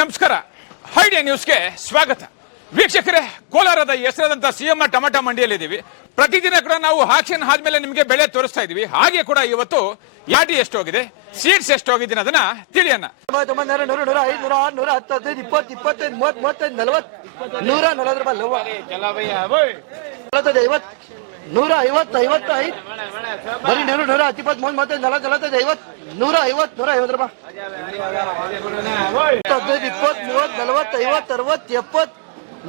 ನಮಸ್ಕಾರ. ಹೈಡಿಯಾ ನ್ಯೂಸ್ಗೆ ಸ್ವಾಗತ. ವೀಕ್ಷಕರೇ ಕೋಲಾರದ ಹೆಸರಾದಂತ ಸಿಎಂ ಟೊಮೆಟೊ ಮಂಡಿಯಲ್ಲಿದ್ದೀವಿ. ಪ್ರತಿದಿನ ಕೂಡ ನಾವು ಆಕ್ಷನ್ ಆದ್ಮೇಲೆ ನಿಮಗೆ ಬೆಳೆ ತೋರಿಸ್ತಾ ಇದೀವಿ ಹಾಗೆ ಕೂಡ ಇವತ್ತು ಯಾಡಿ ಎಷ್ಟೋಗಿದೆ? ಸೀಡ್ಸ್ ಎಷ್ಟೋಗಿದೆ ಅದನ್ನ ತಿಳಿಯೋಣ. ತೊಂಬತ್ತೆರಡು ನೂರು ನೂರ ಐದು ನೂರ ಆರು ನೂರ ಹತ್ತು ಹದಿನೈದು ಇಪ್ಪತ್ತು ಇಪ್ಪತ್ತೈದು ಮೂವತ್ತು ಮೂವತ್ತೈದು ನಲವತ್ತು ನೂರ ನಲವತ್ತು ರೂಪಾಯಿ ಲವ್ವ. ನಲವತ್ತೈದು ಐವತ್ತು. ನೂರ ಐವತ್ತು ಐವತ್ತು ಐದು ಬರೀ ನೂರು ನೂರ ಹತ್ತು ಇಪ್ಪತ್ತು ಮೂವತ್ತು ಮೂವತ್ತೈದು ನಲವತ್ತು ನಲವತ್ತೈದು ಐವತ್ತು ನೂರ ಐವತ್ತು ನೂರ ಐವತ್ತು ರೂಪಾಯಿ. ಹದಿನೈದು, ಇಪ್ಪತ್ತು, ಮೂವತ್ತು, ನಲವತ್ತು, ಐವತ್ತು, ಅರವತ್ತು, ಎಪ್ಪತ್ತು,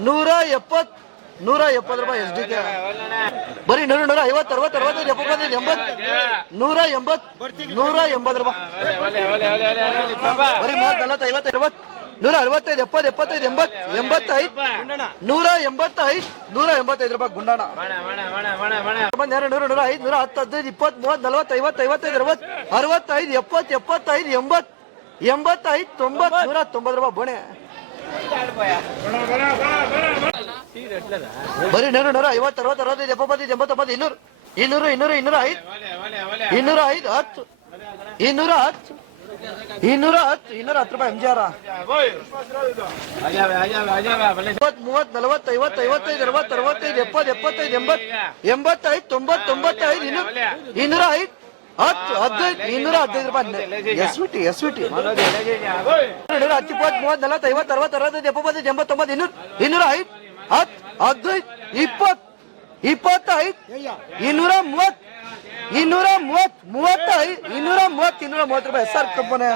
ನೂರ ಎಪ್ಪತ್ತು ನೂರ ಎಪ್ಪತ್ತು ರೂಪಾಯಿ ಎಸ್ ಡಿ ಕೆ. ಬರೀ ನೂರು ನೂರ ಐವತ್ತು, ಅರವತ್ತು, ಅರವತ್ತೈದು, ಎಪ್ಪತ್ತೈದು, ಎಂಬತ್ತು, ನೂರ ಎಂಬತ್ತು ನೂರ ಎಂಬತ್ತು ರೂಪಾಯಿ. ಬರೀ ಮೂವತ್ತು, ನಲವತ್ತು, ಐವತ್ತು, ಅರವತ್ತು. ನೂರ ಅರವತ್ತೈದು, ಎಪ್ಪತ್ತು, ಎಪ್ಪತ್ತೈದು, ಎಂಬತ್, ಎಂಬತ್ತೈದು, ನೂರ ಎಂಬತ್ತೈದು ನೂರ ಎಂಬತ್ತೈದು ರೂಪಾಯಿ ಗುಂಡಾಣ. ನೂರ ನೂರ ಐದು, ನೂರ ಹತ್ತು, ಹದಿನೈದು ಇಪ್ಪತ್ತು ಮೂವತ್ತು ನಲವತ್ತು, ಐವತ್ತು, ಐವತ್ತೈದು, ಅರವತ್ತು, ಅರವತ್ತೈದು, ಎಪ್ಪತ್ತು, ಎಪ್ಪತ್ತೈದು ಎಂಬತ್ತು ಎಂಬತ್ತೈದು, ತೊಂಬತ್ತು, ನೂರ ತೊಂಬತ್ತು ರೂಪಾಯಿ ಬೋಣೆ. ಬರೀ ನೂರು, ನೂರ ಐವತ್ತು, ಅರವತ್ತು, ಅರವತ್ತೈದು, ಎಪ್ಪತ್ತೈದು ಎಂಬತ್ತೊಂಬತ್ತು ಇನ್ನೂರು ಇನ್ನೂರು, ಇನ್ನೂರ ಇನ್ನೂರ ಐದು ಇನ್ನೂರ ಐದು, ಹತ್ತು, ಇನ್ನೂರ ಹತ್ತು. ಇನ್ನೂರ ಹತ್ತು ಇನ್ನೂರ ಹತ್ತು ರೂಪಾಯಿ ಎಂ ಜಿ ಮೂವತ್ ಮೂವತ್ತು, ನಲವತ್ತು, ಐವತ್ತು ಅರವತ್ತೈದು, ಎಪ್ಪತ್ತು, ಎಪ್ಪತ್ತೈದು, ಎಂಬತ್ತು, ಎಂಬತ್ತೈದು, ತೊಂಬತ್ತು, ತೊಂಬತ್ತೈದು ಇನ್ನೂರು ಐದು, ಹತ್ತು, ಹದಿನೈದು, ಇನ್ನೂರ ಹದಿನೈದು ರೂಪಾಯಿ ಎಸ್ ಟಿ ಎಸ್ ಟಿ. ಹತ್ತು, ಇಪ್ಪತ್ತು, ಮೂವತ್ತು, ನಲವತ್ತು, ಐವತ್ತು, ಅರವತ್ತು, ಅರವತ್ತೈದು, ಎಪ್ಪತ್ತೈದು ಎಂಬತ್ತೊಂಬತ್ತು ಇನ್ನೂರ ಇನ್ನೂರ ಐದು, ಹತ್ತು, ಹದಿನೈದು, ಇಪ್ಪತ್ತು, ಇಪ್ಪತ್ತೈದು, ಇನ್ನೂರ ಮೂವತ್ತು. ಇನ್ನೂರ ಮೂವತ್ ಮೂವತ್ತ ಇನ್ನೂರ ಮೂವತ್ ಇನ್ನೂರ ಮೂವತ್ತು ರೂಪಾಯಿ. ಎಸ್ ಆರ್ ಕಂಪನಿ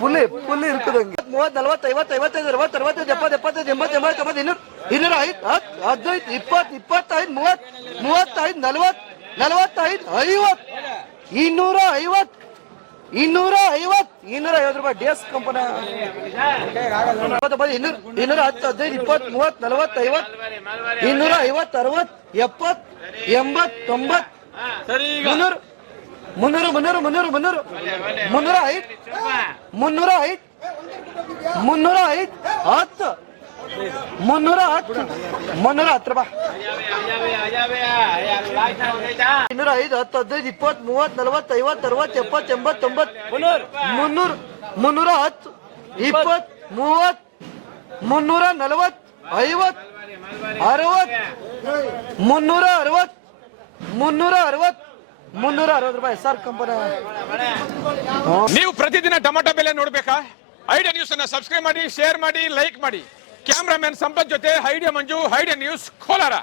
ಪುಲಿ ಪುಲಿ ಇರ್ತದೆ ಮೂವತ್ತು, ನಲವತ್ತು, ಐವತ್ತು, ಐವತ್ತೈದು, ಅರವತ್ತು, ಅರವತ್ತೈದು, ಎಪ್ಪತ್ತು ಎಪ್ಪತ್ತೈದು ಎಂಬತ್ತು ಎಂಬತ್ತು ತೊಂಬತ್ತು ಇನ್ನೂರು ಇನ್ನೂರ ಐದು ಹತ್ತು ಹದಿನೈದು, ಇಪ್ಪತ್ತು, ಇಪ್ಪತ್ತೈದು, ಮೂವತ್ತು, ಮೂವತ್ತೈದು, ನಲವತ್ತು, ನಲ್ವತ್ತೈದು ಐವತ್ ಇನ್ನೂರ ಐವತ್ ಇನ್ನೂರ ಐವತ್ ಇನ್ನೂರ ಐವತ್ತು ರೂಪಾಯಿ. ಡಿ ಎಸ್ ಕಂಪನ. ಇನ್ನೂರ ಇನ್ನೂರ ಹತ್ತು, ಹದಿನೈದು, ಇಪ್ಪತ್ತು, ಮೂವತ್ತು, ನಲವತ್ತು, ಐವತ್ತು ಇನ್ನೂರ ಐವತ್ತು ಅರವತ್ತು, ಎಪ್ಪತ್ತು ಎಂಬತ್ತು ತೊಂಬತ್ತು ಮುನ್ನೂರು ಮುನ್ನೂರು ಮುನ್ನೂರು ಮುನ್ನೂರು ಮುನ್ನೂರು. ಮುನ್ನೂರ ಐದು. ಮುನ್ನೂರ ಐದು. ಮುನ್ನೂರ ಐದು. ಹತ್ತು. ಮುನ್ನೂರ ಹತ್ತು. ಮುನ್ನೂರ ಹತ್ತು ರೂಪಾಯಿ. ಇನ್ನೂರ ಐದು ಹತ್ತು ಹದಿನೈದು ಇಪ್ಪತ್ತು ಮೂವತ್ತು ನಲವತ್ತು ಐವತ್ತು ಅರವತ್ತು ಎಪ್ಪತ್ತು ಎಂಬತ್ತು ತೊಂಬತ್ತು ಮುನ್ನೂರು ಮುನ್ನೂರ ಹತ್ತು ಇಪ್ಪತ್ತು ಮೂವತ್ತು ಮುನ್ನೂರ ನಲವತ್ತು ಐವತ್ತು ಅರವತ್ತು ಮುನ್ನೂರ ಅರವತ್ತು. ಮುನ್ನೂರ ಅರವತ್ತು ಮುನ್ನೂರ ಅರವತ್ತು ರೂಪಾಯಿ ಸರ್ ಕಂಪನಿ. ನೀವು ಪ್ರತಿದಿನ ಟೊಮೆಟೊ ಬೆಲೆ ನೋಡ್ಬೇಕಾ? ಐಡಿಯಾ ನ್ಯೂಸ್ ಅನ್ನ ಸಬ್ಸ್ಕ್ರೈಬ್ ಮಾಡಿ, ಶೇರ್ ಮಾಡಿ, ಲೈಕ್ ಮಾಡಿ. ಕ್ಯಾಮ್ರಾಮನ್ ಸಂಪತ್ ಜೊತೆ Idea Manju, Idea news Kolar.